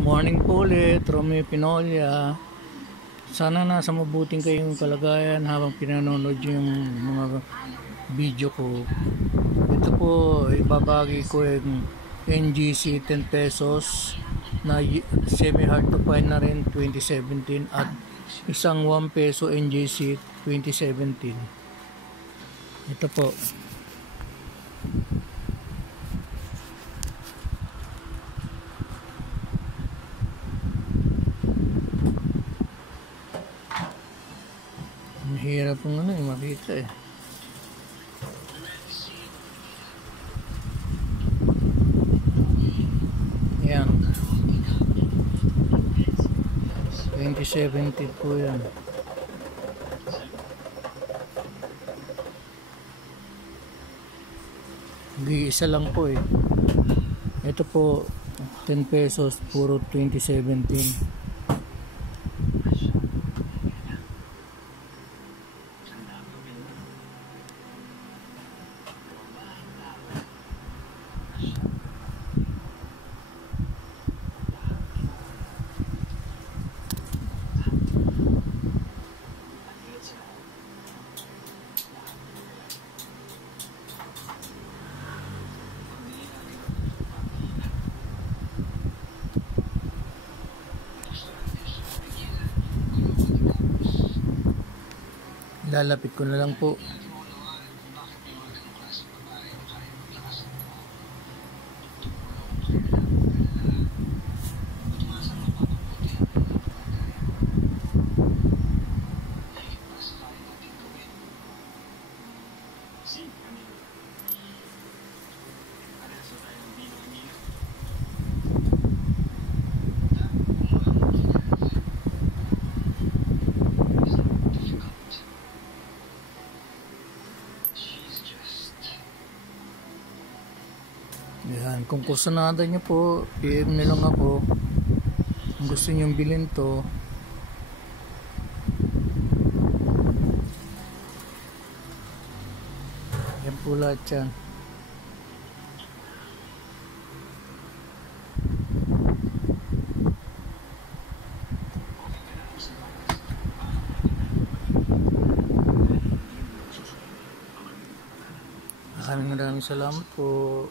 Morning po ulit, Romeo Pinolia. Sana nasa mabuting kayong kalagayan habang pinanonood yung mga video ko. Ito po, ibabagi ko yung NGC 10 pesos na semi-hard to find na rin 2017 at isang 1 peso NGC 2017. Ito po. Mahirap pong makita eh. Yan. 2017 po yan. Isa lang po eh. Ito po 10 pesos puro 2017. Lalapit ko na lang po. Yan, kung kusanada nyo po, PM nyo lang ako kung gusto nyo bilhin to. Yan po lahat yan. Maraming salamat po.